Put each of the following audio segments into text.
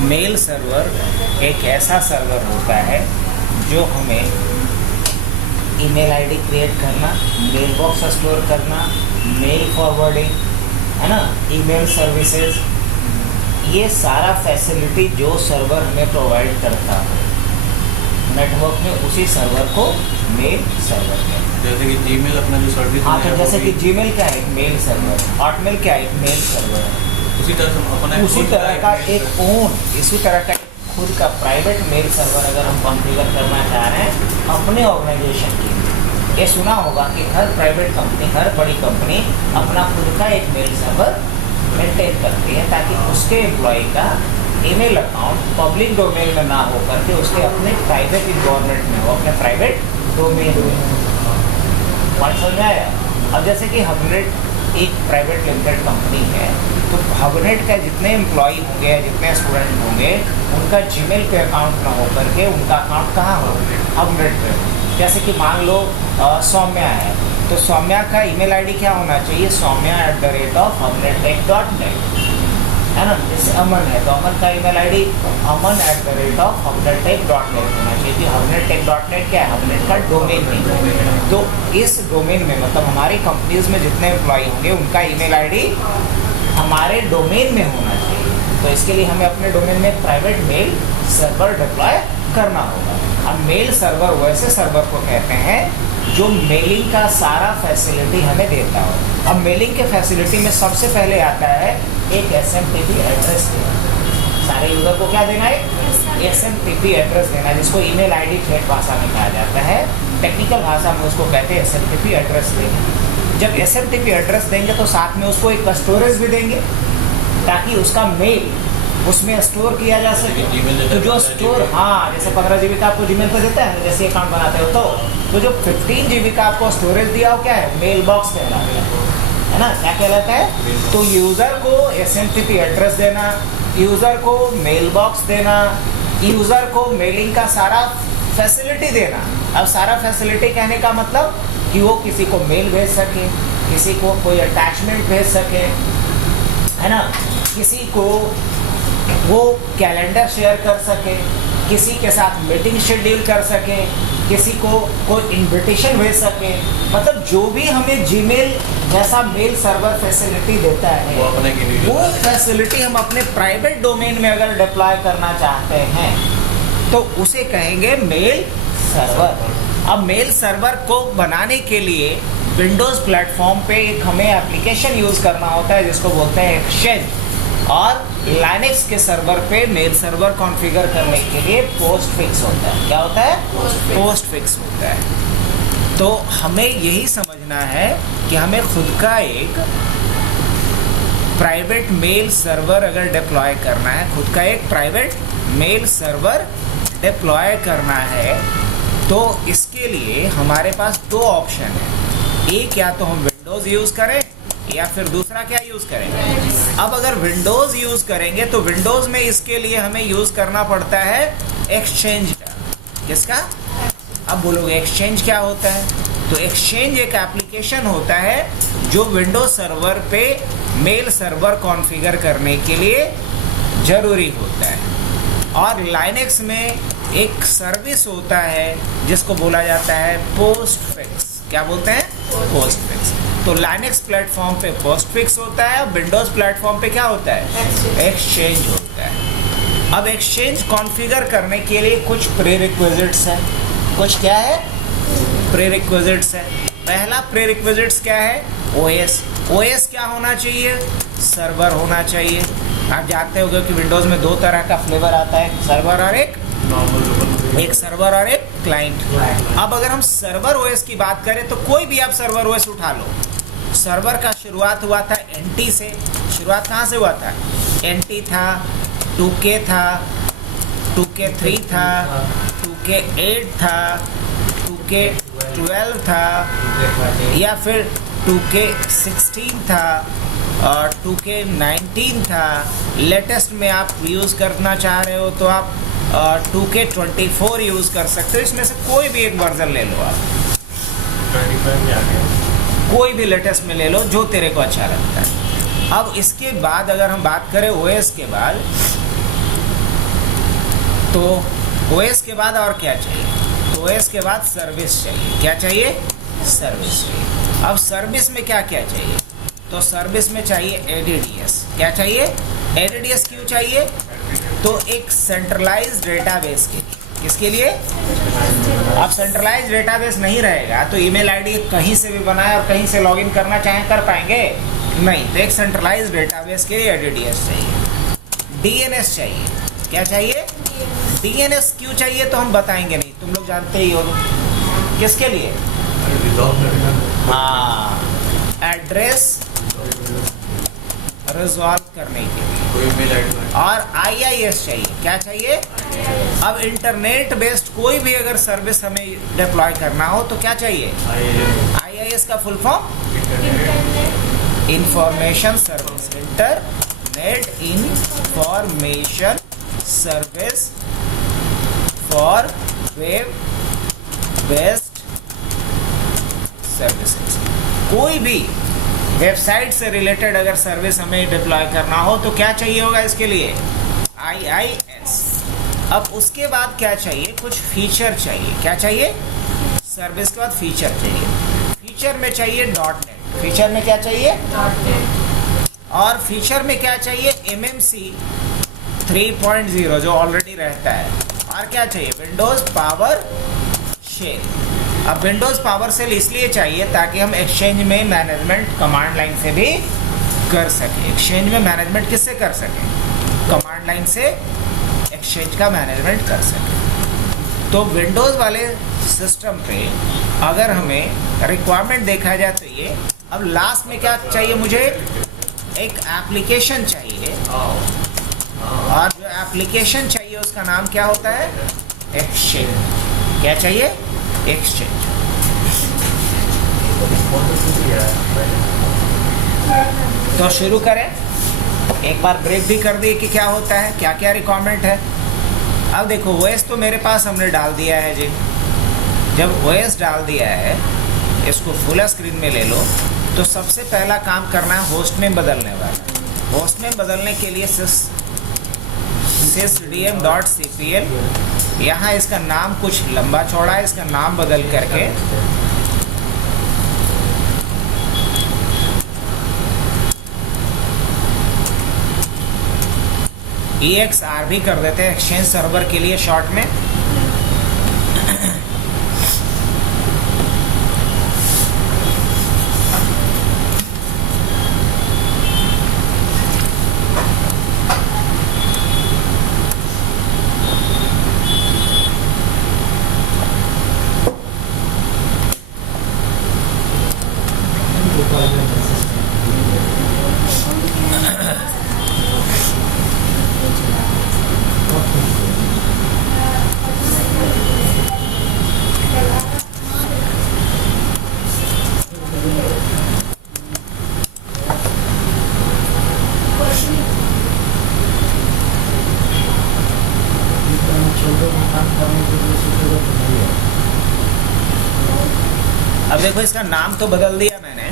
Mail server एक ऐसा server होता है जो हमें ईमेल आईडी क्रिएट करना, मेल बॉक्स स्टोर करना, मेल फॉरवर्डिंग, है ना, ईमेल सर्विसेज, ये सारा फैसिलिटी जो सर्वर हमें प्रोवाइड करता है नेटवर्क में, उसी सर्वर को मेल सर्वर कहते हैं। जैसे कि जीमेल अपना जो सर्विस, हाँ, तो जैसे कि जीमेल क्या है, एक मेल सर्वर, हॉटमेल क्या है, एक मेल सर्वर है। उसी तरह का इसी तरह का खुद का प्राइवेट मेल सर्वर अगर हम कॉन्फ़िगर करना चाह रहे हैं अपने ऑर्गेनाइजेशन के लिए। ये सुना होगा कि हर प्राइवेट कंपनी, हर बड़ी कंपनी अपना खुद का एक मेल सर्वर मेंटेन करती है ताकि उसके एम्प्लॉय का ईमेल अकाउंट पब्लिक डोमेन में ना हो करके उसके अपने प्राइवेट इन्वायरमेंट में हो, अपने प्राइवेट डोमेन में। बात समझ में आया? अब जैसे कि हबनेट एक प्राइवेट लिमिटेड कंपनी है, तो हबनेट का जितने एम्प्लॉय होंगे, जितने स्टूडेंट होंगे, उनका जीमेल पे अकाउंट ना हो करके उनका अकाउंट कहाँ हो, हबनेट पे हो। जैसे कि मान लो सौम्या है, तो सौम्या का ईमेल आईडी क्या होना चाहिए, soumya@habnettech.net, है ना। जैसे अमन है तो अमन का ईमेल आईडी aman@habnettech.net होना चाहिए। कि habnettech.net क्या है, हबनेट का डोमेन नेम। तो इस डोमेन में मतलब हमारी कंपनीज में जितने एम्प्लॉय होंगे उनका ईमेल आईडी हमारे डोमेन में होना चाहिए। तो इसके लिए हमें अपने डोमेन में प्राइवेट मेल सर्वर डिप्लॉय करना होगा। अब मेल सर्वर वैसे सर्वर को कहते हैं जो मेलिंग का सारा फैसिलिटी हमें देता हो। अब मेलिंग के फैसिलिटी में सबसे पहले आता है एक SMTP एड्रेस देना। सारे यूज़र को क्या देना है, SMTP एड्रेस देना, जिसको ईमेल आईडी ठेठ भाषा में कहा जाता है, टेक्निकल भाषा में उसको कहते हैं SMTP एड्रेस देंगे। जब SMTP एड्रेस देंगे तो साथ में उसको एक स्टोरेज भी देंगे ताकि उसका मेल उसमें स्टोर किया जा सके। तो जो स्टोर, हाँ, जैसे 15 GB का आपको जीमेल पर देता है, जैसे अकाउंट बनाते हो तो जो 15 GB का आपको स्टोरेज दिया हो क्या है, मेल बॉक्स कहलाता है ना, क्या कहलाता है। तो यूज़र को SMTP एड्रेस देना, यूज़र को मेल बॉक्स देना, यूज़र को मेलिंग का सारा फैसिलिटी देना। अब सारा फैसिलिटी कहने का मतलब कि वो किसी को मेल भेज सके, किसी को कोई अटैचमेंट भेज सके, है ना, किसी को वो कैलेंडर शेयर कर सके, किसी के साथ मीटिंग शेड्यूल कर सके, किसी को कोई इनविटेशन भेज सके। मतलब जो भी हमें जीमेल जैसा मेल सर्वर फैसिलिटी देता है वो फैसिलिटी हम अपने प्राइवेट डोमेन में अगर डिप्लॉय करना चाहते हैं तो उसे कहेंगे मेल सर्वर। अब मेल सर्वर को बनाने के लिए विंडोज़ प्लेटफॉर्म पे एक हमें एप्लीकेशन यूज़ करना होता है जिसको बोलते हैं एक्सचेंज, और लाइनक्स के सर्वर पे मेल सर्वर कॉन्फ़िगर करने के लिए पोस्टफिक्स होता है। क्या होता है, पोस्टफिक्स होता है। तो हमें यही समझना है कि हमें खुद का एक प्राइवेट मेल सर्वर अगर डिप्लॉय करना है, खुद का एक प्राइवेट मेल सर्वर डिप्लॉय करना है, तो इसके लिए हमारे पास दो ऑप्शन है। एक, या तो हम विंडोज़ यूज़ करें या फिर दूसरा क्या यूज़ करेंगे। अब अगर विंडोज़ यूज़ करेंगे तो विंडोज़ में इसके लिए हमें यूज़ करना पड़ता है एक्सचेंज का। किसका? अब बोलोगे एक्सचेंज क्या होता है, तो एक्सचेंज एक एप्लीकेशन होता है जो विंडोज सर्वर पे मेल सर्वर कॉन्फ़िगर करने के लिए ज़रूरी होता है। और लाइनक्स में एक सर्विस होता है जिसको बोला जाता है पोस्टफिक्स। क्या बोलते हैं? पोस्टफिक्स। तो लाइनक्स प्लेटफॉर्म पे पोस्टफिक्स होता है, और विंडोज़ प्लेटफॉर्म पे क्या होता है? एक्सचेंज होता है। अब एक्सचेंज कॉन्फ़िगर करने के लिए कुछ प्रीरिक्विजिट्स हैं। कुछ क्या है? प्रीरिक्विजिट्स है। पहला प्रीरिक्विजिट्स क्या है? ओएस। ओएस क्या होना चाहिए? सर्वर होना चाहिए। आप जानते होंगे कि विंडोज़ में दो तरह का फ्लेवर आता है, सर्वर और एक सर्वर और एक क्लाइंट। अब अगर हम सर्वर ओएस की बात करें तो कोई भी आप सर्वर ओएस उठा लो, सर्वर का शुरुआत हुआ था NT से। शुरुआत कहाँ से हुआ था? NT था, 2K था, 2K3 था, 2K8 था, 2K12 था, या फिर 2K16 था और 2K19 था। लेटेस्ट में आप यूज़ करना चाह रहे हो तो आप 2K24 यूज़ कर सकते हो। इसमें से कोई भी एक वर्जन ले लो, आप कोई भी लेटेस्ट में ले लो जो तेरे को अच्छा लगता है। अब इसके बाद अगर हम बात करें ओएस के बाद, तो ओएस के बाद और क्या चाहिए? तो ओएस के बाद सर्विस चाहिए। क्या चाहिए? सर्विस चाहिए। अब सर्विस में क्या क्या चाहिए? तो सर्विस में चाहिए एडीडीएस। क्या चाहिए? एडीडीएस क्यों चाहिए? तो एक सेंट्रलाइज्ड डेटाबेस के लिए। किसके लिए? अब सेंट्रलाइज्ड डेटाबेस नहीं रहेगा तो ईमेल आईडी कहीं से भी बनाए और कहीं से लॉगिन करना चाहें कर पाएंगे? नहीं। तो एक सेंट्रलाइज्ड डेटाबेस के लिए एडीडीएस चाहिए। डीएनएस चाहिए। क्या चाहिए? डीएनएस क्यों चाहिए तो हम बताएंगे नहीं, तुम लोग जानते ही हो। किसके लिए? हाँ, एड्रेस रिजॉल्व करने के लिए। और आईआईएस चाहिए। क्या चाहिए? अब इंटरनेट बेस्ड कोई भी अगर सर्विस हमें डिप्लॉय करना हो तो क्या चाहिए? आईआईएस का full form information service, internet information service for web based services. कोई भी वेबसाइट से रिलेटेड अगर सर्विस हमें डिप्लॉय करना हो तो क्या चाहिए होगा इसके लिए? आईआईएस। अब उसके बाद क्या चाहिए? कुछ फीचर चाहिए। क्या चाहिए? सर्विस के बाद फीचर चाहिए। फीचर में चाहिए .NET। फीचर में क्या चाहिए? और फीचर में क्या चाहिए? MMC 3.0 जो ऑलरेडी रहता है। और क्या चाहिए? Windows PowerShell. अब विंडोज पावर सेल इसलिए चाहिए ताकि हम एक्सचेंज में मैनेजमेंट कमांड लाइन से भी कर सकें। एक्सचेंज में मैनेजमेंट किससे कर सकें? कमांड लाइन से एक्सचेंज का मैनेजमेंट कर सकें। तो विंडोज वाले सिस्टम पे अगर हमें रिक्वायरमेंट देखा जाए तो ये। अब लास्ट में क्या चाहिए मुझे? एक एप्लीकेशन चाहिए। और जो एप्लीकेशन चाहिए उसका नाम क्या होता है? एक्सचेंज। क्या चाहिए? एक्सचेंज। तो शुरू करें। एक बार ब्रेक भी कर दिए कि क्या होता है, क्या क्या रिक्वायरमेंट है। अब देखो ओएस तो मेरे पास हमने डाल दिया है जी। जब ओएस डाल दिया है, इसको फुल स्क्रीन में ले लो। तो सबसे पहला काम करना है होस्ट नेम बदलने वाला। होस्ट नेम बदलने के लिए sysdm.cpl, यहाँ इसका नाम कुछ लंबा चौड़ा है, इसका नाम बदल करके EXRB कर देते हैं, एक्सचेंज सर्वर के लिए शॉर्ट में। अब देखो इसका नाम तो बदल दिया मैंने।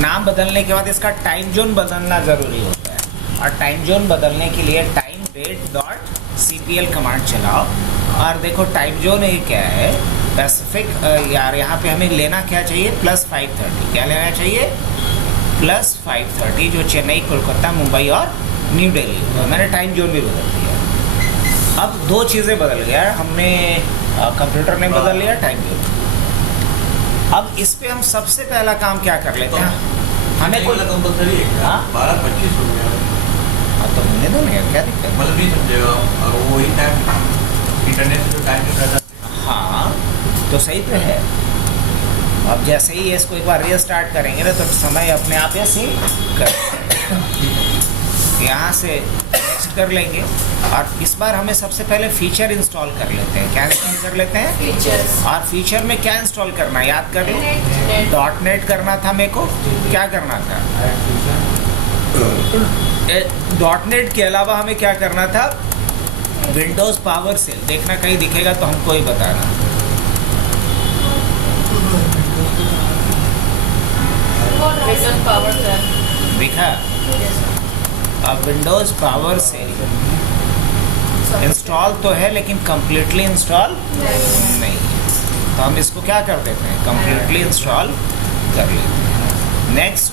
नाम बदलने के बाद इसका टाइम जोन बदलना ज़रूरी होता है। और टाइम जोन बदलने के लिए टाइम date.cpl कमांड चलाओ। और देखो टाइम जोन ये क्या है? पैसिफिक। यार यहाँ पे हमें लेना क्या चाहिए? +530। क्या लेना चाहिए? +530 जो चेन्नई, कोलकाता, मुंबई और न्यू दिल्ली। तो मैंने टाइम जोन भी बदल दिया। अब दो चीज़ें बदल गया। हमने कंप्यूटर ने बदल लिया, टाइम जोन। अब इस पे हम सबसे पहला काम क्या कर लेते हैं? हमें कोई कंपलसरी है। 12:25 हो गया। हाँ तो होने दो ना, क्या दिक्कत? मतलब नहीं समझेगा वो वही टाइम इंटरनेट से जो टाइम रहता है। हाँ तो सही तो है। अब जैसे ही इसको एक बार रीस्टार्ट करेंगे ना तो समय अपने आप ऐसे कर यहाँ से नेक्स्ट कर लेंगे। और इस बार हमें सबसे पहले फीचर इंस्टॉल कर लेते हैं। क्या इंस्टॉल कर लेते हैं? फीचर्स। और फीचर में क्या इंस्टॉल करना है याद कर लो। .NET करना था मेरे को। क्या करना था? .NEट के अलावा हमें क्या करना था? Windows PowerShell. देखना कहीं दिखेगा तो हमको ही बताना। विंडोज पावर सेल दिखा? अब विंडोज पावर सेल इंस्टॉल तो है लेकिन कम्प्लीटली इंस्टॉल नहीं, तो हम इसको क्या कर देते हैं, कम्प्लीटली इंस्टॉल कर लेते हैं। नेक्स्ट,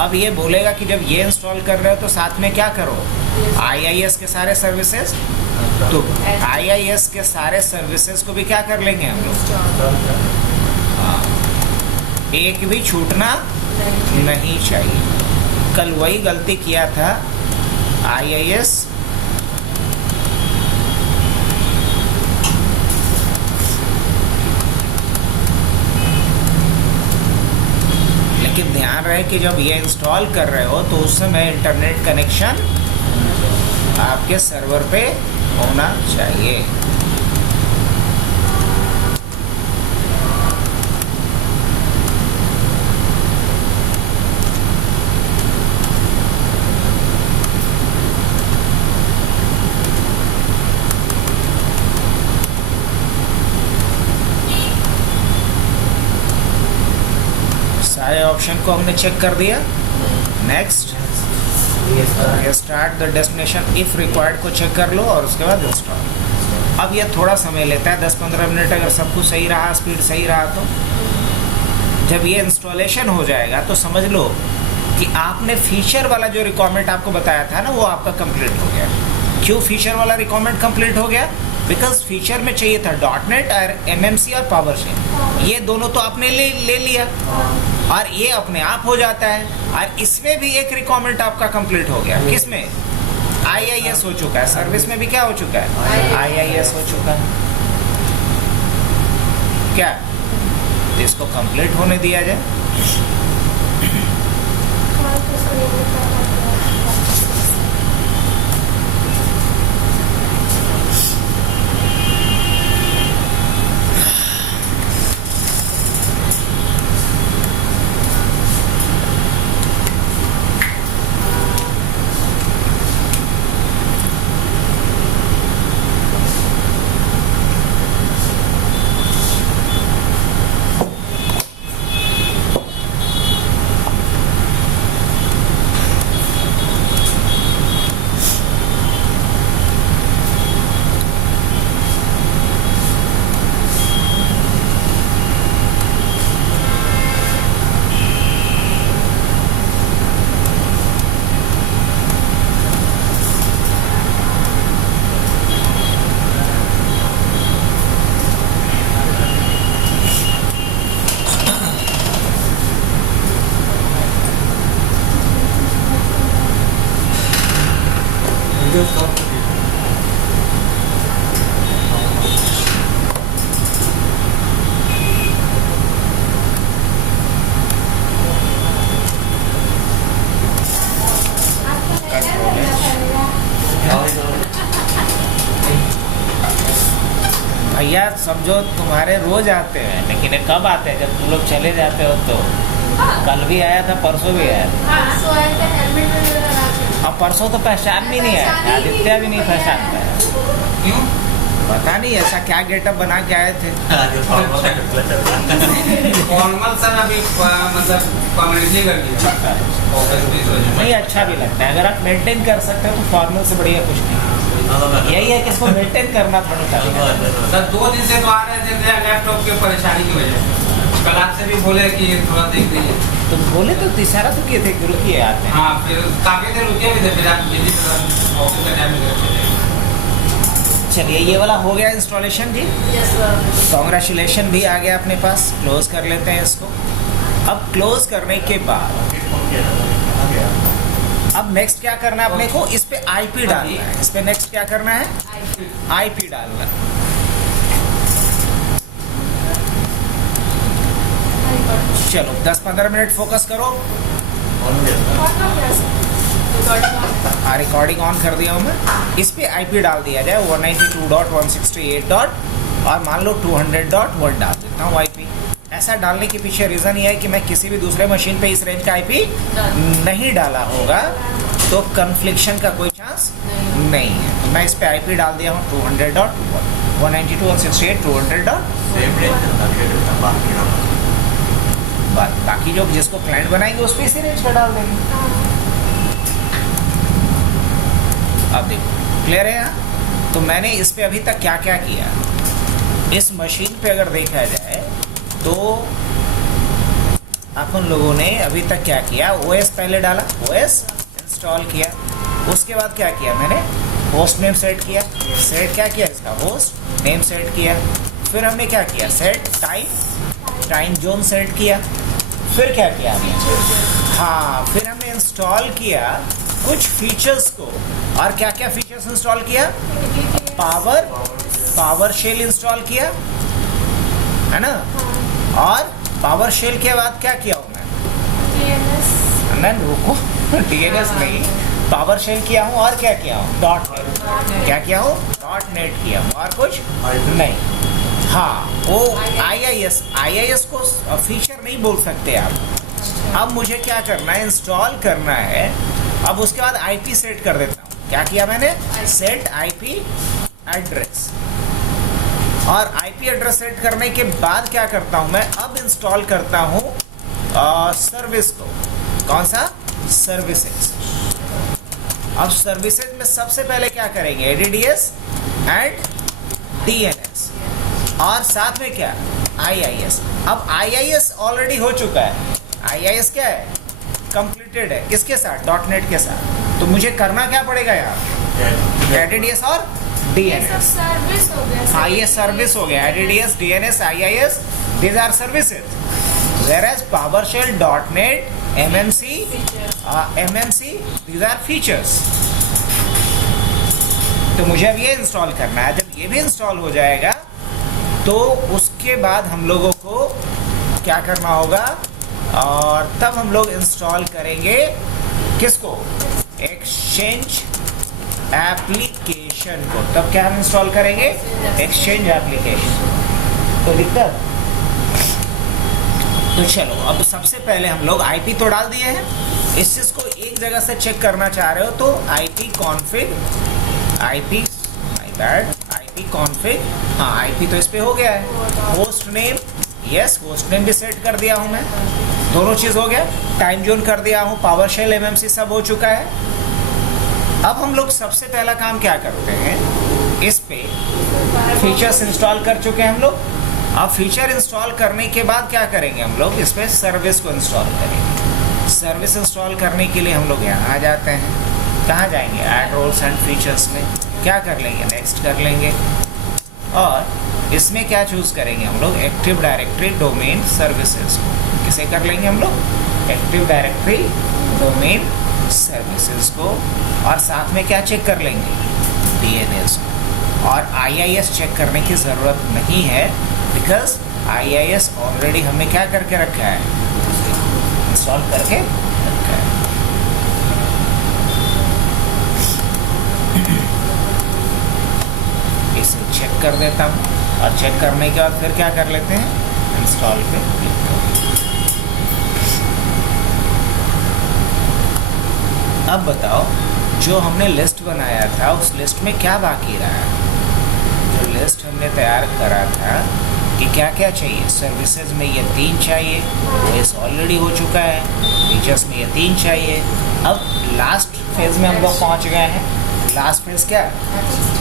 अब ये बोलेगा कि जब ये इंस्टॉल कर रहे हो तो साथ में क्या करो, IIS के सारे सर्विसेज, तो IIS के सारे सर्विसेज को भी क्या कर लेंगे हम लोग, हाँ, एक भी छूटना नहीं चाहिए। कल वही गलती किया था, IIS लेकिन ध्यान रहे कि जब ये इंस्टॉल कर रहे हो तो उस समय इंटरनेट कनेक्शन आपके सर्वर पे होना चाहिए। सारे ऑप्शन को हमने चेक कर दिया। Next, start the destination if required को चेक कर लो और उसके बाद इंस्टॉल। अब ये थोड़ा समय लेता है, 10-15 मिनट, अगर सब कुछ सही रहा, स्पीड सही रहा तो जब ये इंस्टॉलेशन हो जाएगा तो समझ लो कि आपने फीचर वाला जो रिक्वायरमेंट आपको बताया था ना, वो आपका कंप्लीट हो गया। क्यों फीचर वाला रिक्वायरमेंट कंप्लीट हो गया? बिकॉज फीचर में चाहिए था .NET और MMC और PowerShell, ये दोनों तो आपने ले लिया और ये अपने आप हो जाता है। और इसमें भी एक रिक्वायरमेंट आपका कंप्लीट हो गया, किसमें, IIS हो चुका है, सर्विस में भी क्या हो चुका है, IIS हो चुका है। क्या तो इसको कंप्लीट होने दिया जाए। भैया समझो तुम्हारे रोज आते हैं, लेकिन ये कब आते हैं, जब तुम लोग चले जाते हो तो। कल भी आया था, परसों भी आया था। अब परसों तो पहचान भी नहीं आया, आदित्य भी नहीं पहचानता है। क्यों? पता नहीं ऐसा क्या गेटअप बना के आए थे। फॉर्मल सर अभी मतलब कम्युनिटी कर दिया, नहीं अच्छा भी लगता है, अगर आप मेंटेन कर सकते हो तो फॉर्मल से बढ़िया कुछ नहीं। यही है कि इसको मेंटेन करना पड़ता है। सर 2 दिन से तो आ रहे थे लैपटॉप की परेशानी की वजह से, कल आपसे भी बोले कि थोड़ा देख दीजिए, तो बोले तो इशारा तो किए थे कि रुकिए आते हैं। हाँ फिर काफी देर रुके भी थे, फिर आप जल्दी ऑफिस का टाइम। चलिए ये वाला हो गया इंस्टॉलेशन भी, कॉन्ग्रेचुलेशन भी आ गया अपने पास। क्लोज कर लेते हैं इसको। अब क्लोज करने के बाद अब नेक्स्ट क्या करना है अपने को, इस पे IP डालना है। इस पे नेक्स्ट क्या करना है, IP डालना। चलो 10-15 मिनट फोकस करो। रिकॉर्डिंग ऑन कर दिया हूँ मैं। इस पे IP डाल दिया जाए 192.168. और मान लो 200.1 डाल देता हूँ IP। ऐसा डालने के पीछे रीज़न ये है कि मैं किसी भी दूसरे मशीन पे इस रेंज का IP नहीं डाला होगा तो कन्फ्लिक्शन का कोई चांस नहीं है। तो मैं इस पे IP डाल दिया हूँ 200.1 192.168 200. बाकी जो जिसको क्लाइंट बनाएंगे उस पर इसी रेंज का डाल देंगे। अब देखो क्लियर है यहाँ। तो मैंने इस पे अभी तक क्या क्या किया, इस मशीन पे अगर देखा जाए तो अपन लोगों ने अभी तक क्या किया, ओएस पहले डाला, ओएस इंस्टॉल किया, उसके बाद क्या किया मैंने, होस्ट नेम सेट किया, सेट क्या किया इसका, होस्ट नेम सेट किया, फिर हमने क्या किया, सेट टाइम जोन सेट किया, फिर क्या किया हमने, हाँ फिर हमने इंस्टॉल किया कुछ फीचर्स को, और क्या क्या फीचर्स इंस्टॉल किया, पावर शेल इंस्टॉल किया है ना, और पावर शेल के बाद क्या किया हूँ मैं रुको डीएनएस नहीं, पावर शेल किया हूँ, और क्या किया हूँ, डॉट नेट, क्या किया हूँ, डॉट नेट किया हूँ, और कुछ नहीं, हाँ वो आईआईएस को फीचर नहीं बोल सकते आप। अब मुझे क्या करना है, इंस्टॉल करना है, अब उसके बाद आईपी सेट कर देता हूँ, क्या किया मैंने, सेट आईपी एड्रेस, और आईपी एड्रेस सेट करने के बाद क्या करता हूँ मैं, अब इंस्टॉल करता हूँ सर्विस को, कौन सा, सर्विसेज। अब सर्विसेज में सबसे पहले क्या करेंगे, एडीडीएस एंड डीएनएस, और साथ में क्या, आईआईएस। अब आईआईएस ऑलरेडी हो चुका है, आईआईएस क्या है, कंप्लीटेड है, किसके साथ, डॉट नेट के साथ, तो मुझे करना क्या पड़ेगा यार, एडीडीएस और डीएनएस, सर्विस हो गया। हाँ ये सर्विस हो गया, ADDS DNS IIS, these are services, whereas PowerShell, .NET, MMC, these are features। तो मुझे अब ये इंस्टॉल करना है, जब ये भी इंस्टॉल हो जाएगा तो उसके बाद हम लोगों को क्या करना होगा, और तब हम लोग इंस्टॉल करेंगे किसको, एक्सचेंज एप्लीकेशन को, तब क्या हम इंस्टॉल करेंगे, एक्सचेंज एप्लीकेशन। तो दिक्कत, तो चलो अब सबसे पहले हम लोग आईपी तो डाल दिए हैं, इस चीज़ को एक जगह से चेक करना चाह रहे हो तो आईपी कॉन्फ़िग, आईपी कॉन्फ़िग, हाँ आईपी तो इस पे हो गया है, host name, yes host name भी सेट कर दिया हूँ मैं, दोनों चीज़ हो गया, टाइम जोन कर दिया हूँ, पावर शेल एमएमसी सब हो चुका है। अब हम लोग सबसे पहला काम क्या करते हैं, इस पे फीचर्स इंस्टॉल कर चुके हैं हम लोग, अब फीचर इंस्टॉल करने के बाद क्या करेंगे हम लोग, इस पे सर्विस को इंस्टॉल करेंगे। सर्विस इंस्टॉल करने के लिए हम लोग यहाँ आ जाते हैं, कहाँ जाएंगे, ऐड रोल्स एंड फीचर्स में क्या कर लेंगे, नेक्स्ट कर लेंगे, और इसमें क्या चूज़ करेंगे हम लोग, एक्टिव डायरेक्टरी डोमेन सर्विसेज को, किसे कर लेंगे हम लोग, एक्टिव डायरेक्टरी डोमेन सर्विसेज को, और साथ में क्या चेक कर लेंगे, डीएनएस को, और आईआईएस चेक करने की ज़रूरत नहीं है, बिकॉज आईआईएस ऑलरेडी हमने क्या करके रखा है, इंस्टॉल करके रखा है। इसे चेक कर देता हूँ, और चेक करने के बाद फिर क्या कर लेते हैं, इंस्टॉल पे क्लिक कर। अब बताओ, जो हमने लिस्ट बनाया था उस लिस्ट में क्या बाकी रहा, जो लिस्ट हमने तैयार करा था कि क्या क्या चाहिए, सर्विसेज में ये 3 चाहिए, ओएस ऑलरेडी हो चुका है, फीचर्स में ये 3 चाहिए। अब लास्ट फेज में हम लोग पहुंच गए हैं, लास्ट फेज क्या है,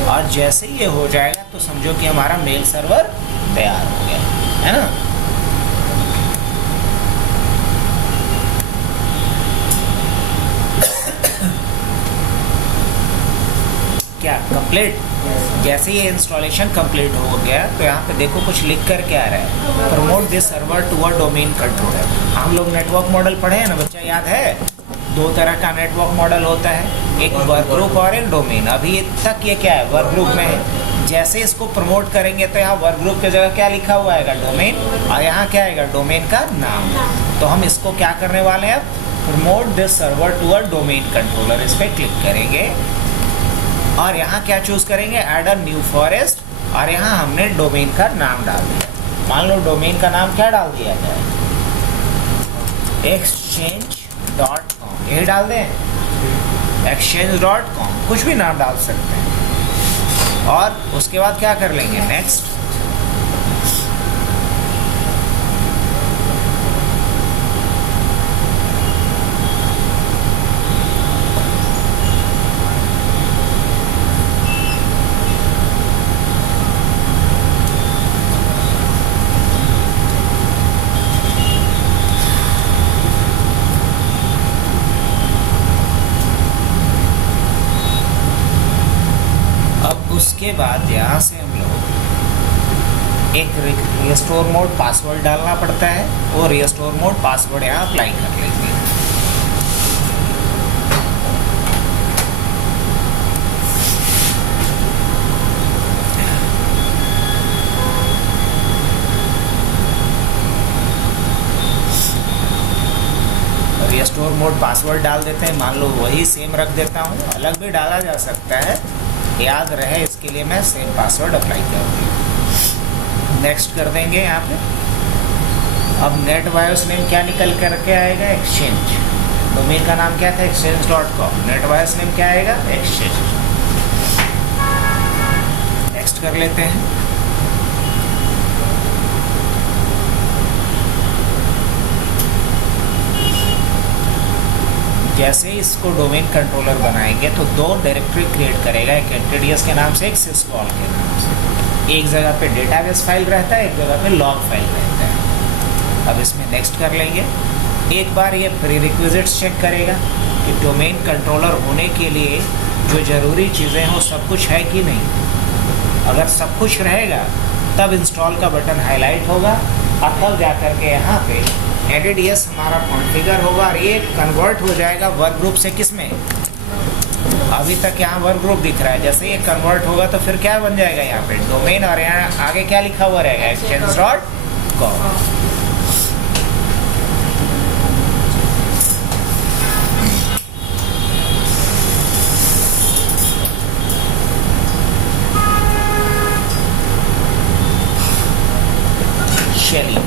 और जैसे ही ये हो जाएगा तो समझो कि हमारा मेल सर्वर तैयार हो गया है ना। क्या कंप्लीट, जैसे ये इंस्टॉलेशन कंप्लीट हो गया तो यहाँ पे देखो कुछ लिख कर क्या आ रहा है, promote this server to a domain controller. हम लोग नेटवर्क मॉडल पढ़े हैं ना बच्चा, याद है, 2 तरह का नेटवर्क मॉडल होता है, एक वर्क ग्रुप और एक डोमेन। अभी तक ये क्या है, वर्क ग्रुप में है, जैसे इसको प्रमोट करेंगे तो यहाँ वर्क ग्रुप की जगह क्या लिखा हुआ आएगा, डोमेन, और यहाँ क्या आएगा, डोमेन का नाम। तो हम इसको क्या करने वाले हैं, promote this server to a domain controller, इस पर क्लिक करेंगे, और यहाँ क्या चूज़ करेंगे, ऐड अ न्यू फॉरेस्ट, और यहाँ हमने डोमेन का नाम डाल दिया। मान लो डोमेन का नाम क्या डाल दिया जाए, exchange.com, यही डाल दें, exchange.com, कुछ भी नाम डाल सकते हैं। और उसके बाद क्या कर लेंगे, नेक्स्ट। उसके बाद यहाँ से हम लोग एक रिस्टोर मोड पासवर्ड डालना पड़ता है और रिस्टोर मोड पासवर्ड यहाँ अप्लाई कर लेंगे। रिस्टोर मोड पासवर्ड डाल देते हैं, मान लो वही सेम रख देता हूँ, अलग भी डाला जा सकता है, याद रहे इसके लिए मैं सेम पासवर्ड अप्लाई करूँगी। नेक्स्ट कर देंगे यहाँ पे। अब नेट बायोस नेम क्या निकल करके आएगा? एक्सचेंज। डोमेन का नाम क्या था? exchange.com। नेट बायोस नेम क्या आएगा? एक्सचेंज। नेक्स्ट कर लेते हैं। जैसे इसको डोमेन कंट्रोलर बनाएंगे तो दो डायरेक्टरी क्रिएट करेगा, एक एंटिटीज के नाम से, एक सिस्कॉल के नाम से। एक जगह पे डेटाबेस फाइल रहता है, एक जगह पे लॉग फाइल रहता है। अब इसमें नेक्स्ट कर लेंगे। एक बार ये प्रीरिक्विजिट्स चेक करेगा कि डोमेन कंट्रोलर होने के लिए जो ज़रूरी चीज़ें हैं वो सब कुछ है कि नहीं। अगर सब कुछ रहेगा तब इंस्टॉल का बटन हाईलाइट होगा और तब जा कर के यहाँ पे एडिडियस हमारा कॉन्फ़िगर होगा और ये कन्वर्ट हो जाएगा वर्क ग्रुप से। किस में? अभी तक यहाँ वर्क ग्रुप दिख रहा है, जैसे ये कन्वर्ट होगा तो फिर क्या बन जाएगा यहाँ पे? डोमेन। और यहाँ आगे क्या लिखा हुआ रहेगा? exchange.com। चलिए,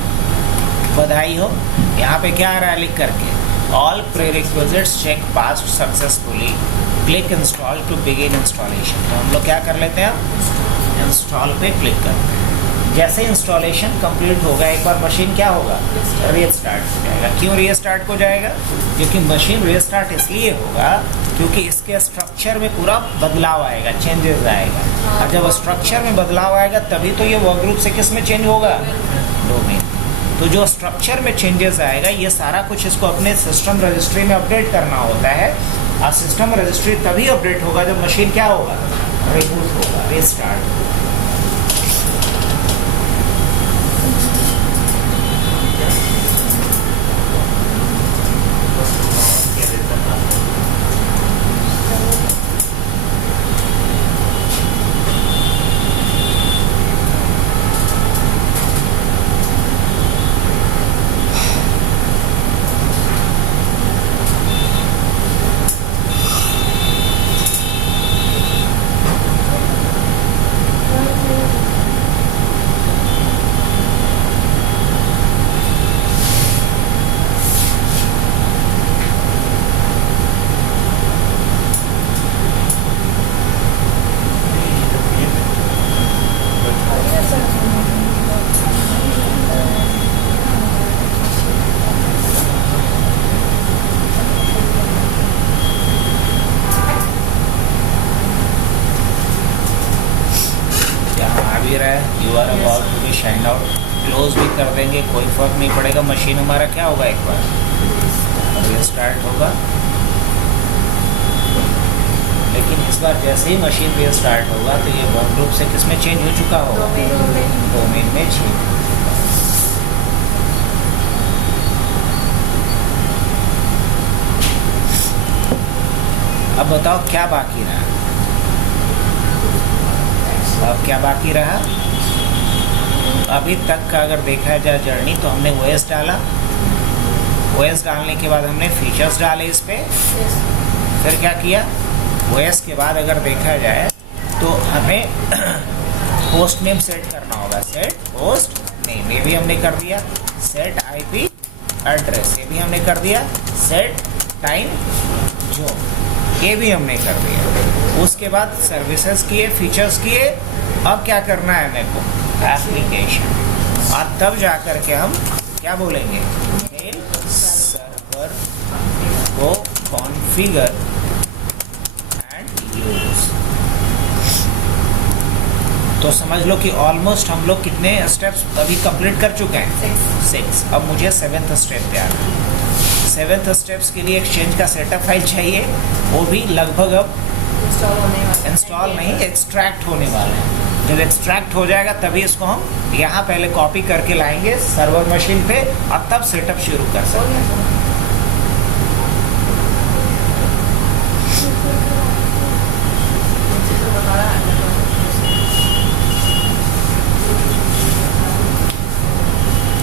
बधाई हो। यहाँ पे क्या आ रहा है लिख करके? All prerequisites check passed successfully, click install to begin installation. तो हम लोग क्या कर लेते हैं? इंस्टॉल पे क्लिक करते हैं। जैसे इंस्टॉलेशन कंप्लीट होगा एक बार मशीन क्या होगा? रीस्टार्ट हो जाएगा। क्यों रीस्टार्ट हो जाएगा? क्योंकि मशीन रीस्टार्ट इसलिए होगा क्योंकि इसके स्ट्रक्चर में पूरा बदलाव आएगा, चेंजेस आएगा। और जब स्ट्रक्चर में बदलाव आएगा तभी तो ये वर्क ग्रुप से किस में चेंज होगा? डोमेन। तो जो स्ट्रक्चर में चेंजेस आएगा ये सारा कुछ इसको अपने सिस्टम रजिस्ट्री में अपडेट करना होता है। और सिस्टम रजिस्ट्री तभी अपडेट होगा जब मशीन क्या होगा? रिबूट होगा, रीस्टार्ट होगा। You are about to be signed out. Close भी कर देंगे, कोई फर्क नहीं पड़ेगा। मशीन हमारा क्या होगा? एक बार रीस्टार्ट होगा, लेकिन इस बार जैसे ही मशीन रीस्टार्ट होगा तो ये वर्क ग्रुप से किस में चेंज हो चुका होगा? डोमेन में चेंज। अब बताओ क्या बाकी रहा? अब क्या बाकी रहा? अभी तक का अगर देखा जाए जर्नी तो हमने ओएस डाला, ओएस डालने के बाद हमने फीचर्स डाले इस पे। फिर क्या किया? ओएस के बाद अगर देखा जाए तो हमें होस्ट नेम सेट करना होगा। सेट होस्ट नेम ये भी हमने कर दिया। सेट आईपी एड्रेस ये भी हमने कर दिया। सेट टाइम जोन ये भी हमने कर दिया। उसके बाद सर्विसेज किए, फीचर्स किए। अब क्या करना है मेरे को? एप्लीकेशन। और तब जा कर के हम क्या बोलेंगे? मेल सर्वर को कॉन्फ़िगर एंड यूज। तो समझ लो कि ऑलमोस्ट हम लोग कितने स्टेप्स अभी कंप्लीट कर चुके हैं? 6। अब मुझे 7th स्टेप पे आना है। 7th स्टेप्स के लिए एक्सचेंज का सेटअप फाइल चाहिए, वो भी लगभग अब इंस्टॉल होने वाला इंस्टॉल नहीं, एक्सट्रैक्ट होने वाला है। जब एक्सट्रैक्ट हो जाएगा तभी इसको हम यहाँ पहले कॉपी करके लाएंगे सर्वर मशीन पे और तब सेटअप शुरू कर सकते हैं।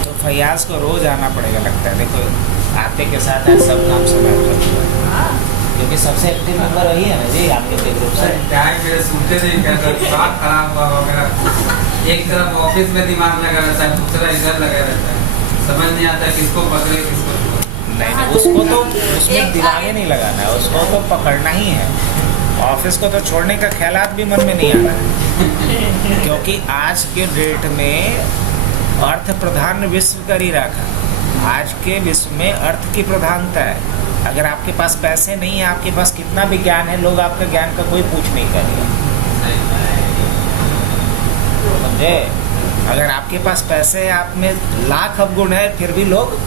तो फैयाज को रोज आना पड़ेगा लगता है। देखो आते के साथ आज सब काम समय क्योंकि सबसे एक्टिव मेंबर वही है ना जी आपके पे ग्रुप से। टाइम मेरे सुनते नहीं क्या कर दिमाग खराब हुआ मेरा। एक तरफ ऑफिस में दिमाग लगा रहता है, दूसरा इधर लगा रहता है, समझ नहीं आता किसको पकड़े किसको छोड़े। नहीं, उसको तो उसमें दिमाग ही नहीं लगाना है, उसको तो पकड़ना ही है। ऑफिस को तो छोड़ने का ख्यालात भी मन में नहीं आना है क्योंकि आज के डेट में अर्थ प्रधान विश्व कर ही रखा। आज के विश्व में अर्थ की प्रधानता है। अगर आपके पास पैसे नहीं है, आपके पास कितना भी ज्ञान है, लोग आपका ज्ञान का कोई पूछ नहीं करेगा, समझे। अगर आपके पास पैसे है, आप में लाख अवगुण है, फिर भी लोग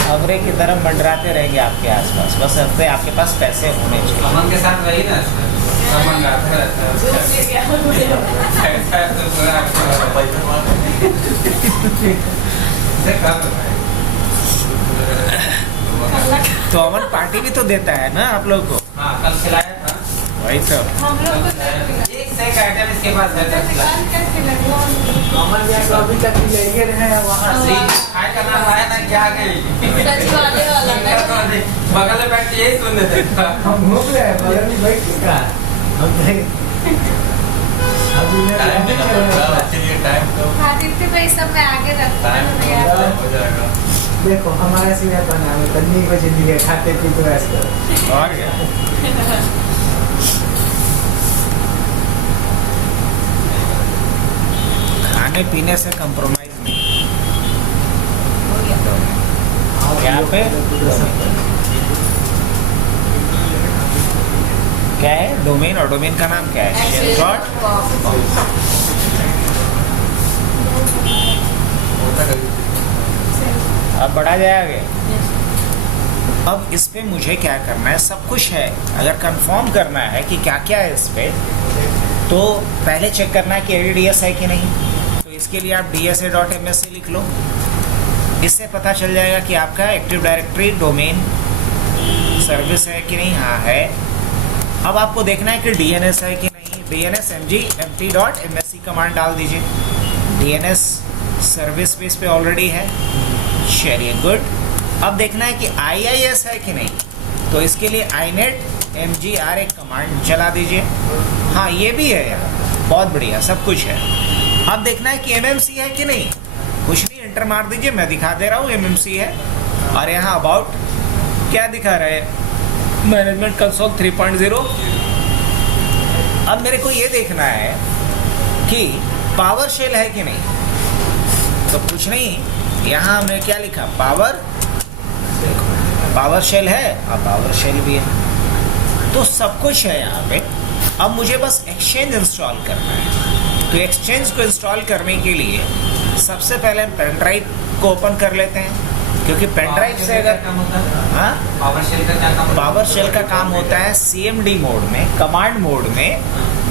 खबरें की तरह मंडराते रहेंगे आपके आसपास। बस अपने आपके पास पैसे होने चाहिए। अमन के साथ वही ना, अमन गाता रहता है। तो अमन पार्टी भी तो देता है ना आप लोग को। हाँ, कल खिलाया था। वही तो हम लोग को एक से एक आइटम इसके पास है। अमन या तो अभी तक लेके रहे हैं वहाँ से। खाए का नाम आया ना क्या गई सचिवालय वाला बगल में बैठ के यही सुन रहे थे। हम घूम रहे हैं बगल में बैठ के का हम टाइम तो आदित्य भाई सब में आगे रखता है। हो जाएगा। देखो हमारा सीधा का नाम है तन्नी को जिंदगी खाते पीते ऐश करो। और क्या। खाने पीने से कंप्रोमाइज नहीं यहाँ पे। क्या है डोमेन, और डोमेन का नाम क्या है? शेल अब बढ़ा जाएगा। अब इस पे मुझे क्या करना है, सब कुछ है। अगर कंफर्म करना है कि क्या क्या है इस पे, तो पहले चेक करना है कि ADDS है कि नहीं। तो इसके लिए आप dsa.msc लिख लो। इससे पता चल जाएगा कि आपका एक्टिव डायरेक्टरी डोमेन सर्विस है कि नहीं। हाँ है। अब आपको देखना है कि DNS है कि नहीं। DNS mg.mt.msc कमांड डाल दीजिए। DNS सर्विस बेस पे ऑलरेडी है, चलिए गुड। अब देखना है कि IIS है कि नहीं। तो इसके लिए inet mgr एक कमांड चला दीजिए। हाँ ये भी है यार, बहुत बढ़िया, सब कुछ है। अब देखना है कि MMC है कि नहीं। कुछ नहीं, एंटर मार दीजिए, मैं दिखा दे रहा हूँ MMC है। और यहाँ अबाउट क्या दिखा रहे हैं, मैनेजमेंट कंसोल 3.0। अब मेरे को ये देखना है कि पावर शेल है कि नहीं। तो कुछ नहीं, यहाँ हमने क्या लिखा, पावर शेल है। अब पावर शेल भी है, तो सब कुछ है यहाँ पे। अब मुझे बस एक्सचेंज इंस्टॉल करना है। तो एक्सचेंज को इंस्टॉल करने के लिए सबसे पहले हम पेन ड्राइव को ओपन कर लेते हैं, क्योंकि पेन ड्राइव से अगर पावर शेल का क्या काम? पावर शेल का काम होता है CMD मोड में, कमांड मोड में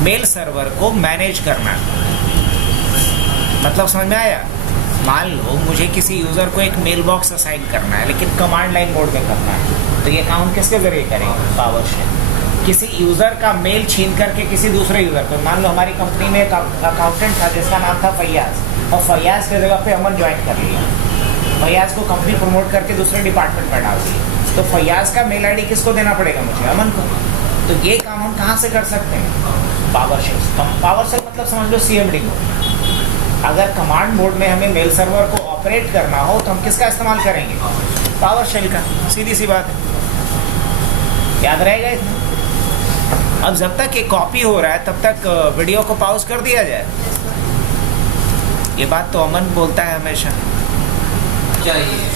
मेल सर्वर को मैनेज करना। मतलब समझ में आया। मान लो मुझे किसी यूज़र को एक मेल बॉक्स असाइन करना है, लेकिन कमांड लाइन मोड में करना है, तो ये काम किसके जरिए करेंगे? PowerShell. किसी यूज़र का मेल छीन करके किसी दूसरे यूज़र को, मान लो हमारी कंपनी में एक अकाउंटेंट था जिसका नाम था फैयाज, और फैयाज की जगह पे अमन ज्वाइन कर लिया। फैयाज को कंपनी प्रमोट करके दूसरे डिपार्टमेंट में डाल दी, तो फैयाज का मेल ID किसको देना पड़ेगा? मुझे, अमन को। तो ये काम हम कहाँ से कर सकते हैं? Power shell. पावर शेल मतलब समझ लो CMD को। अगर कमांड मोड में हमें मेल सर्वर को ऑपरेट करना हो तो हम किसका इस्तेमाल करेंगे? पावर शेल का। सीधी सी बात है, याद रहेगा इतना। अब जब तक ये कॉपी हो रहा है तब तक वीडियो को पॉज कर दिया जाए। ये बात तो अमन बोलता है हमेशा। चाहिए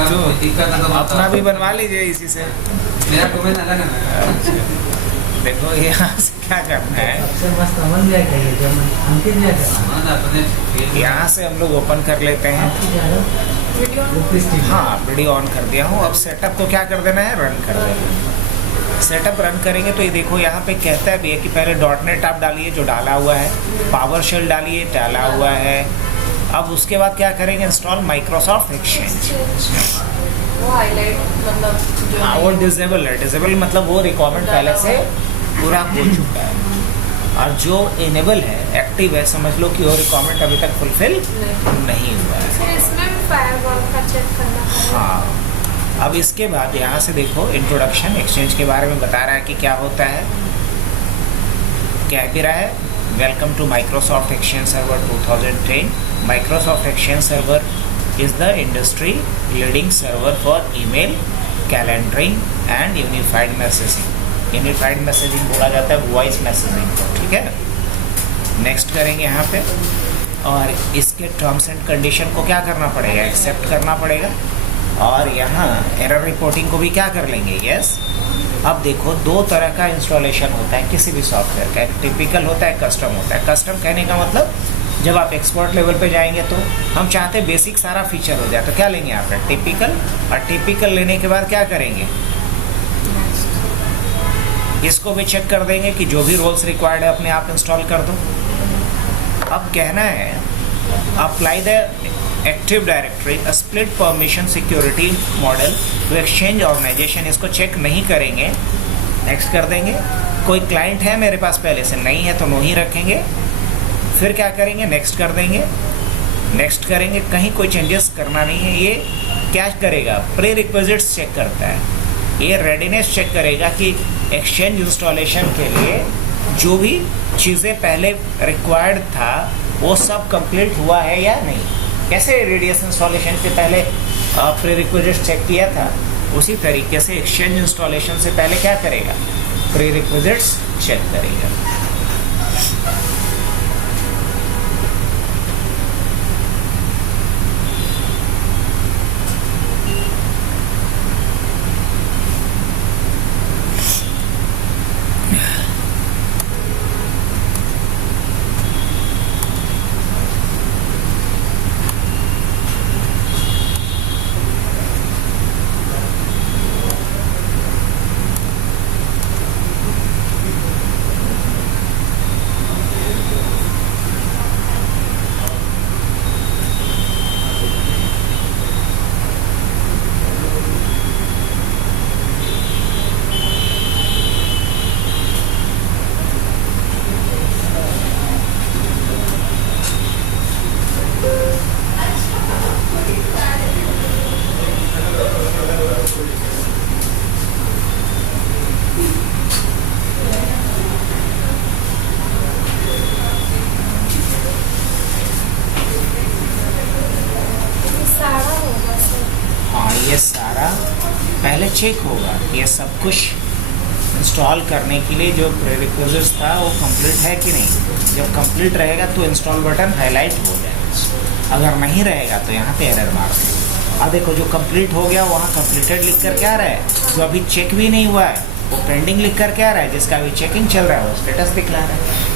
जो दिक्कत है तो अपना भी बनवा लीजिए इसी से। मेरा डोमेन अलग है ना। देखो यहाँ से क्या करना है, सबसे मस्त अमन जाए कहिए जब अंकित जाए अमन अपने यहाँ से हम लोग ओपन कर लेते हैं। हाँ वीडियो ऑन कर दिया हूँ। अब सेटअप को क्या कर देना है? रन कर देना है। सेटअप रन करेंगे तो ये देखो यहाँ पे कहता है भैया कि पहले .NET आप डालिए जो डाला हुआ है, पावर शेल डालिए डाला हुआ है। अब उसके बाद क्या करेंगे, इंस्टॉल माइक्रोसॉफ्ट एक्सचेंज। वो हाईलाइट मतलब जो हाँ वो डिसेबल है, डिसेबल मतलब वो रिक्वायरमेंट पहले से पूरा हो चुका है, और जो इनेबल है एक्टिव है समझ लो कि वो रिक्वायरमेंट अभी तक फुलफिल नहीं हुआ है। फिर इसमें भी फायरवॉल का चेक करना पड़ेगा। हाँ अब इसके बाद यहाँ से देखो इंट्रोडक्शन एक्सचेंज के बारे में बता रहा है कि क्या होता है, क्या भी रहा है, welcome to Microsoft Exchange Server 2010। Microsoft Exchange Server is the industry leading server for email, calendaring and unified messaging. Unified messaging बोला जाता है वॉइस मैसेजिंग को, ठीक है। नेक्स्ट करेंगे यहाँ पे, और इसके टर्म्स एंड कंडीशन को क्या करना पड़ेगा, एक्सेप्ट करना पड़ेगा, और यहाँ एरर रिपोर्टिंग को भी क्या कर लेंगे, यस। अब देखो दो तरह का इंस्टॉलेशन होता है किसी भी सॉफ्टवेयर का, एक टिपिकल होता है, कस्टम होता है। कस्टम कहने का मतलब जब आप एक्सपर्ट लेवल पे जाएंगे तो हम चाहते हैं बेसिक सारा फीचर हो जाए, तो क्या लेंगे आप टिपिकल, और टिपिकल लेने के बाद क्या करेंगे, इसको भी चेक कर देंगे कि जो भी रोल्स रिक्वायर्ड है अपने आप इंस्टॉल कर दो। अब कहना है apply the Active Directory split permission security model to Exchange organization, इसको चेक नहीं करेंगे, नेक्स्ट कर देंगे। कोई क्लाइंट है मेरे पास पहले से, नहीं है तो नो ही रखेंगे। फिर क्या करेंगे, नेक्स्ट कर देंगे, नेक्स्ट करेंगे, कहीं कोई चेंजेस करना नहीं है। ये क्या करेगा, प्री रिक्विजिट्स चेक करता है, ये रेडीनेस चेक करेगा कि एक्सचेंज इंस्टॉलेशन के लिए जो भी चीज़ें पहले रिक्वायर्ड था वो सब कंप्लीट हुआ है या नहीं। कैसे रेडियस इंस्टॉलेशन के पहले प्री रिक्विजिट चेक किया था, उसी तरीके से एक्सचेंज इंस्टॉलेशन से पहले क्या करेगा, प्री रिक्विजिट्स चेक करेगा। ये सारा पहले चेक होगा कि ये सब कुछ इंस्टॉल करने के लिए जो प्रीरिक्विजिट्स था वो कंप्लीट है कि नहीं। जब कंप्लीट रहेगा तो इंस्टॉल बटन हाईलाइट हो जाएगा, अगर नहीं रहेगा तो यहाँ पे एरर मार देगा। अब देखो जो कंप्लीट हो गया वहाँ कंप्लीटेड लिख कर क्या रहा है, जो अभी चेक भी नहीं हुआ है वो पेंडिंग लिख कर क्या रहा है, जिसका अभी चेकिंग चल रहा है वो स्टेटस दिखला रहा है।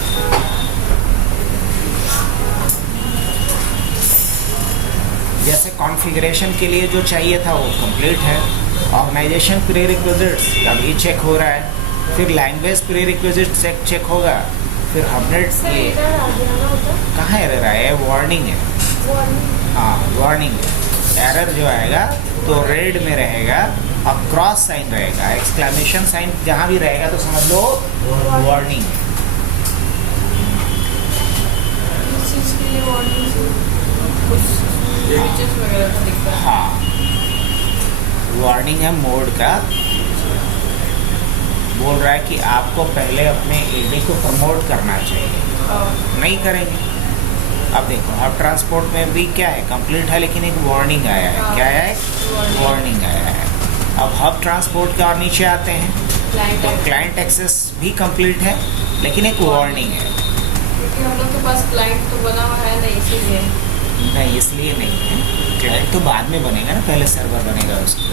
जैसे कॉन्फ़िगरेशन के लिए जो चाहिए था वो कंप्लीट है, ऑर्गेनाइजेशन प्रीरिक्विजिट्स का भी चेक हो रहा है, फिर लैंग्वेज प्रीरिक्विजिट चेक होगा, फिर हमने ये कहाँ एरर आया है, वार्निंग है, हाँ वार्निंग है। एरर जो आएगा तो रेड में रहेगा और क्रॉस साइन रहेगा, एक्सक्लेमेशन साइन जहाँ भी रहेगा तो समझ लो वार्निंग है। हाँ वार्निंग है मोड का, बोल रहा है कि आपको पहले अपने एडी को प्रमोट करना चाहिए, नहीं करेंगे। अब देखो अब ट्रांसपोर्ट में भी क्या है, कंप्लीट है लेकिन एक वार्निंग आया है, क्या आया है, वार्निंग आया है। अब हब ट्रांसपोर्ट के और नीचे आते हैं तो क्लाइंट एक्सेस भी कंप्लीट है लेकिन एक वार्निंग है, क्योंकि हम लोग के पास क्लाइंट तो बना हुआ है नहीं, इसीलिए नहीं इसलिए नहीं है, क्लाइंट तो बाद में बनेगा ना, पहले सर्वर बनेगा उसको।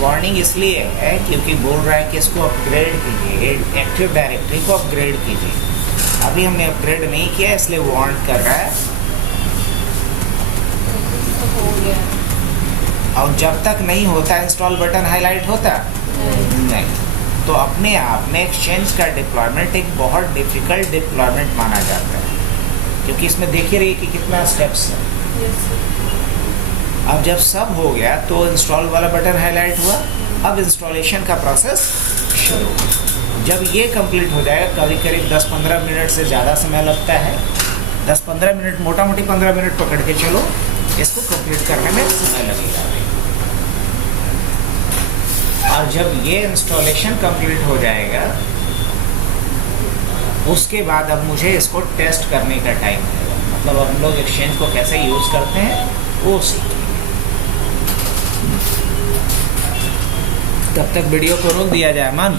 वार्निंग इसलिए है क्योंकि बोल रहा है कि इसको अपग्रेड कीजिए, एक्टिव डायरेक्टरी को अपग्रेड कीजिए। अभी हमने अपग्रेड नहीं किया इसलिए वार्न कर रहा है। तो हो गया। और जब तक नहीं होता इंस्टॉल बटन हाईलाइट होता नहीं, तो अपने आप में एक्सचेंज का डिप्लॉयमेंट एक बहुत डिफिकल्ट डिप्लॉयमेंट माना जाता है, क्योंकि इसमें देखिए रहिए कि कितना स्टेप्स है। Yes, sir. अब जब सब हो गया तो इंस्टॉल वाला बटन हाईलाइट हुआ, अब इंस्टॉलेशन का प्रोसेस शुरू। जब ये कंप्लीट हो जाएगा, करीब करीब 10-15 मिनट से ज़्यादा समय लगता है, 10-15 मिनट, मोटा मोटी 15 मिनट पकड़ के चलो, इसको कंप्लीट करने में समय लगेगा। और जब ये इंस्टॉलेशन कंप्लीट हो जाएगा, उसके बाद अब मुझे इसको टेस्ट करने का टाइम है, मतलब अब हम लोग एक्सचेंज को कैसे यूज़ करते हैं वो सीखेंगे। तब तक वीडियो को रोक दिया जाए मन।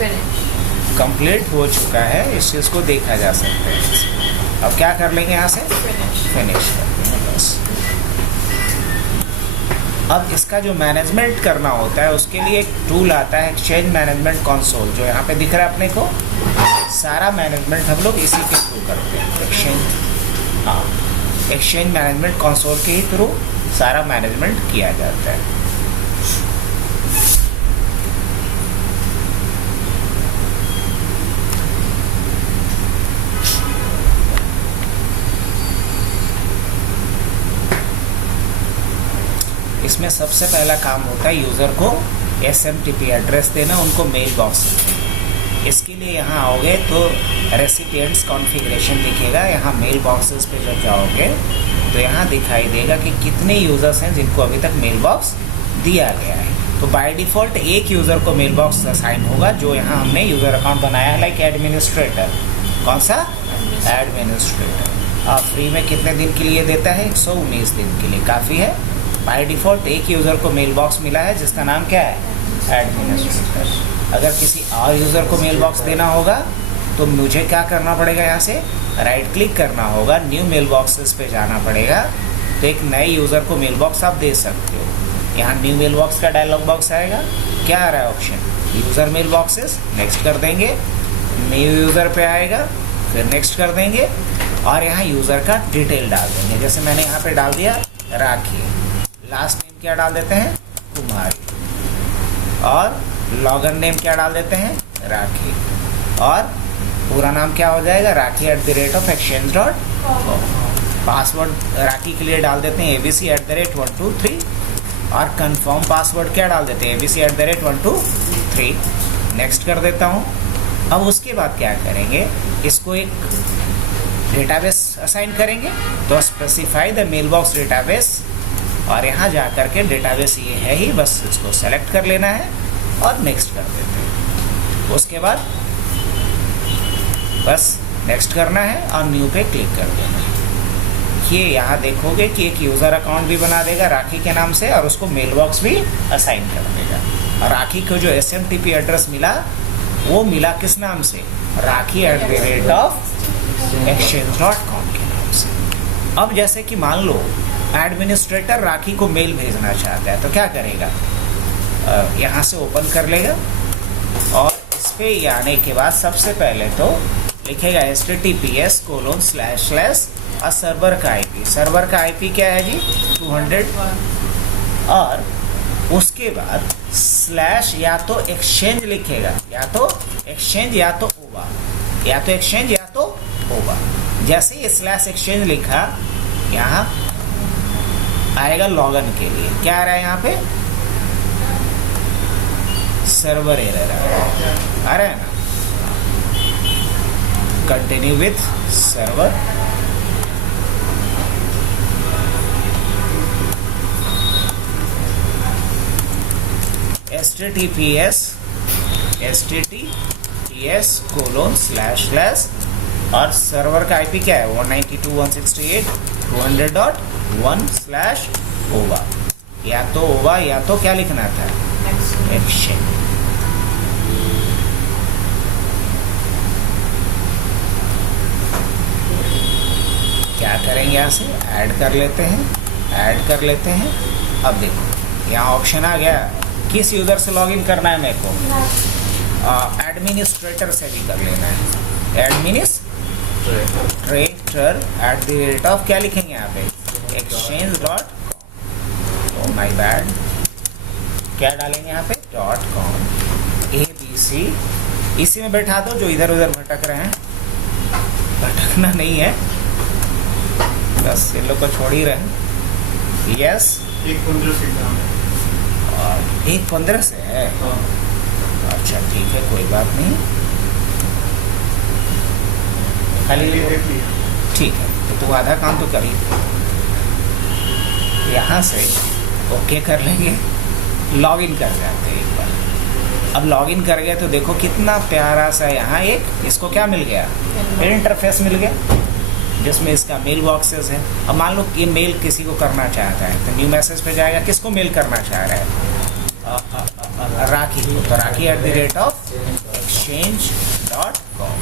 Finish. कंप्लीट हो चुका है, इस चीज़ को देखा जा सकता है। अब क्या कर लेंगे यहाँ से, Finish. फिनिश कर देंगे बस। अब इसका जो मैनेजमेंट करना होता है उसके लिए एक टूल आता है, एक्सचेंज मैनेजमेंट कंसोल, जो यहाँ पे दिख रहा है अपने को। सारा मैनेजमेंट हम लोग इसी के थ्रू करते हैं, एक्सचेंज, हाँ, एक्सचेंज मैनेजमेंट कंसोल के ही थ्रू सारा मैनेजमेंट किया जाता है। इसमें सबसे पहला काम होता है यूज़र को SMTP एड्रेस देना, उनको मेल बॉक्स। इसके लिए यहाँ आओगे तो रेसिपिएंट्स कॉन्फ़िगरेशन दिखेगा, यहाँ मेल बॉक्सेस पे जब जाओगे तो यहाँ दिखाई देगा कि कितने यूज़र्स हैं जिनको अभी तक मेल बॉक्स दिया गया है। तो बाय डिफ़ॉल्ट एक यूज़र को मेल बॉक्स असाइन होगा, जो यहाँ हमने यूज़र अकाउंट बनाया है, लाइक एडमिनिस्ट्रेटर। कौन सा, एडमिनिस्ट्रेटर। आप फ्री में कितने दिन के लिए देता है, 119 दिन के लिए, काफ़ी है। बाय डिफ़ॉल्ट एक यूज़र को मेल बॉक्स मिला है जिसका नाम क्या है, एडमिनिस्ट्रेटर। अगर किसी और यूज़र को मेल बॉक्स देना होगा तो मुझे क्या करना पड़ेगा, यहाँ से राइट क्लिक करना होगा, न्यू मेल बॉक्सेस पे जाना पड़ेगा, तो एक नए यूज़र को मेल बॉक्स आप दे सकते हो। यहाँ न्यू मेल बॉक्स का डायलॉग बॉक्स आएगा, क्या आ रहा है option, user mailboxes, next कर देंगे। न्यू यूज़र पे आएगा, फिर नेक्स्ट कर देंगे, और यहाँ यूज़र का डिटेल डाल देंगे। जैसे मैंने यहाँ पे डाल दिया राखी, लास्ट नेम क्या डाल देते हैं, कुमारी, और लॉगिन नेम क्या डाल देते हैं, राखी, और पूरा नाम क्या हो जाएगा, raki@exchange.com। पासवर्ड राखी के लिए डाल देते हैं abc@123, और कंफर्म पासवर्ड क्या डाल देते हैं, abc@123। नेक्स्ट कर देता हूँ। अब उसके बाद क्या करेंगे, इसको एक डेटाबेस असाइन करेंगे, तो specify the mailbox database, और यहाँ जा कर के डेटाबेस ये है ही, बस इसको सेलेक्ट कर लेना है और नेक्स्ट कर देते हैं। उसके बाद बस नेक्स्ट करना है और न्यू पे क्लिक कर देना है। ये यहाँ देखोगे कि एक यूज़र अकाउंट भी बना देगा राखी के नाम से, और उसको मेल बॉक्स भी असाइन कर देगा। और राखी को जो SMTP एड्रेस मिला, वो मिला किस नाम से, raki@exchange.com के नाम से। अब जैसे कि मान लो एडमिनिस्ट्रेटर राखी को मेल भेजना चाहता है, तो क्या करेगा, यहाँ से ओपन कर लेगा, और इस पे आने के बाद सबसे पहले तो लिखेगा https:// और सर्वर का IP, सर्वर का IP क्या है जी, 200, और उसके बाद स्लैश या तो एक्सचेंज लिखेगा, या तो एक्सचेंज या तो ओवा, या तो एक्सचेंज या तो ओवा। जैसे ही स्लैश एक्सचेंज लिखा, यहाँ आएगा लॉगिन के लिए, क्या आ रहा है यहाँ पे, सर्वर एरर आ रहा है ना, कंटिन्यू विथ सर्वर, https:// और सर्वर का IP क्या है, 192.168.200.1/OVA, या तो OVA या तो क्या लिखना था, एक्सचेंज। क्या करेंगे, यहाँ से ऐड कर लेते हैं, ऐड कर लेते हैं। अब देखो यहाँ ऑप्शन आ गया, किस यूज़र से लॉगिन करना है मेरे को, एडमिनिस्ट्रेटर से भी कर लेना है, एडमिनिस्ट्रेटर register@, क्या लिखेंगे यहाँ पे, exchange.com, oh my bad, क्या डालेंगे यहाँ पे, .com, ABC, इसी में बैठा दो जो इधर उधर भटक रहे हैं, भटकना नहीं है, बस ये लोग को छोड़ ही रहे हैं। यस, 1.15 से काम है। और 1.15 से है, अच्छा ठीक है, कोई बात नहीं, खाली ठीक है, तो तू आधा काम तो कर ही, यहाँ से ओके कर लेंगे, लॉग इन कर जाते हैं एक बार। अब लॉग इन कर गया तो देखो कितना प्यारा सा यहाँ एक इसको क्या मिल गया, इंटरफेस मिल गया, जिसमें इसका मेल बॉक्सेस है। अब मान लो ये मेल किसी को करना चाहता है तो न्यू मैसेज पे जाएगा, किसको मेल करना चाह रहा है, राखी को, तो राखी @exchange.com।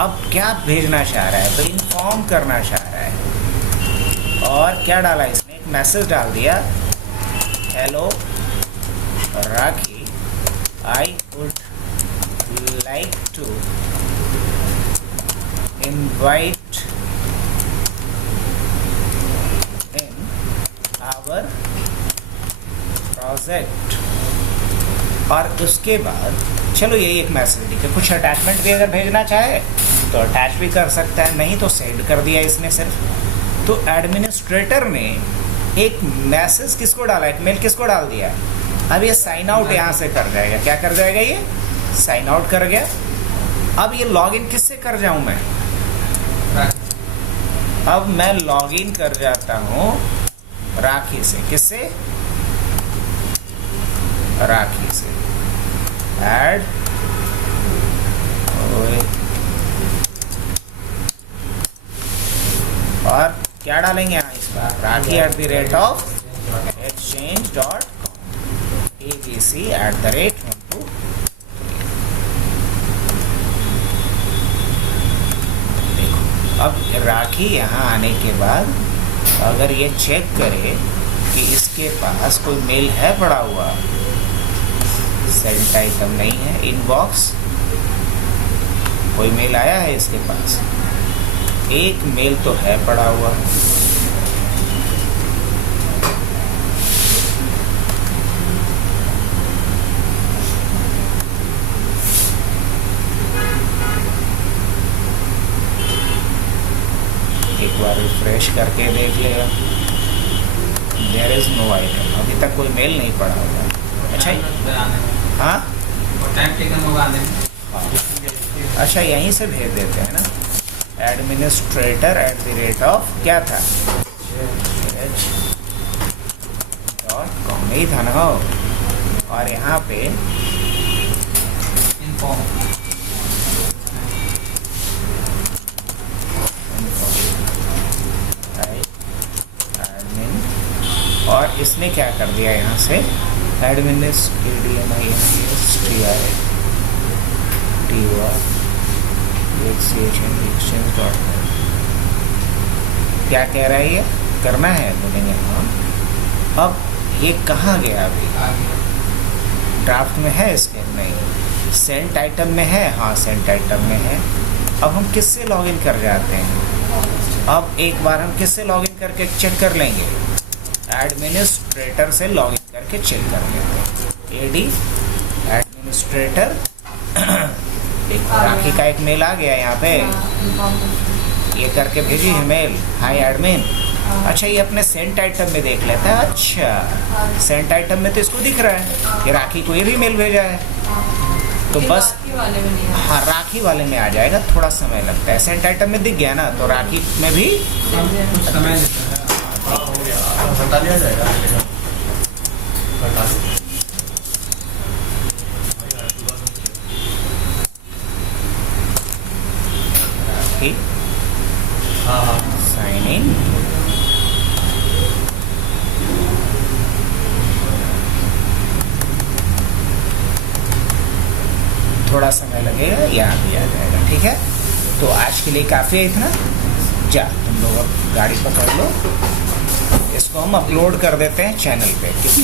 अब क्या भेजना चाह रहा है, तो इन्फॉर्म करना चाह रहा है, और क्या डाला इसने, एक मैसेज डाल दिया, hello Rakhi, I would like to invite in our project. और उसके बाद चलो यही एक मैसेज लिखे, कुछ अटैचमेंट भी अगर भेजना चाहे तो अटैच भी कर सकता है, नहीं तो सेंड कर दिया इसने सिर्फ। तो एडमिनिस्ट्रेटर ने एक मैसेज किसको डाला, एक मेल किसको डाल दिया, अब ये साइन आउट यहाँ से कर जाएगा, क्या कर जाएगा, ये साइन आउट कर गया। अब ये लॉगिन किससे कर जाऊँ मैं, अब मैं लॉगिन कर जाता हूँ राखी से, किससे, राखी से, ऐड और क्या डालेंगे यहाँ इस बार, राखी @exchange.com, ABC@123। देखो अब राखी यहाँ आने के बाद अगर ये चेक करे कि इसके पास कोई मेल है पड़ा हुआ, सेंट आइटम नहीं है, इनबॉक्स कोई मेल आया है इसके पास, एक मेल तो है पड़ा हुआ, एक बार रिफ्रेश करके देख लेगा, देयर इज नो आइटम, अभी तक कोई मेल नहीं पड़ा हुआ। अच्छा हाँ, टाइम टेकन होगा आने में। अच्छा यहीं से भेज देते हैं ना, एडमिनिस्ट्रेटर @ क्या था, .com ही था ना, और यहाँ पे इन्फॉर्म, एडमिन, और इसने क्या कर दिया यहाँ से, exchange.com, क्या कह रहा है ये, करना है, बोलेंगे हाँ। अब ये कहाँ गया, अभी ड्राफ्ट में है इसके, नहीं, सेंट आइटम में है, हाँ सेंट आइटम में है। अब हम किससे लॉगिन कर जाते हैं, अब एक बार हम किससे लॉगिन करके चेक कर लेंगे, एडमिनिस्ट्रेटर से लॉगिन करके चेक कर लेते हैं, एडी एडमिनिस्ट्रेटर। देखो राखी का एक मेल आ गया यहाँ पे, ये करके भेजी है मेल, हाय एडमिन। अच्छा ये अपने सेंट आइटम में देख लेता है, अच्छा सेंट आइटम में तो इसको दिख रहा है कि राखी को ये भी मेल भेजा है, तो बस वाले में नहीं है। हाँ राखी वाले में आ जाएगा, थोड़ा समय लगता है, सेंट आइटम में दिख गया ना, तो राखी में भी कुछ समय लेता है। हटा लिया जाएगा, हटा लिया। राखी हाँ साइन इन, थोड़ा समय लगेगा, यहाँ भी आ जाएगा, ठीक है। तो आज के लिए काफ़ी है इतना, जा तुम लोग अब गाड़ी पकड़ लो, इसको हम अपलोड कर देते हैं चैनल पे, क्योंकि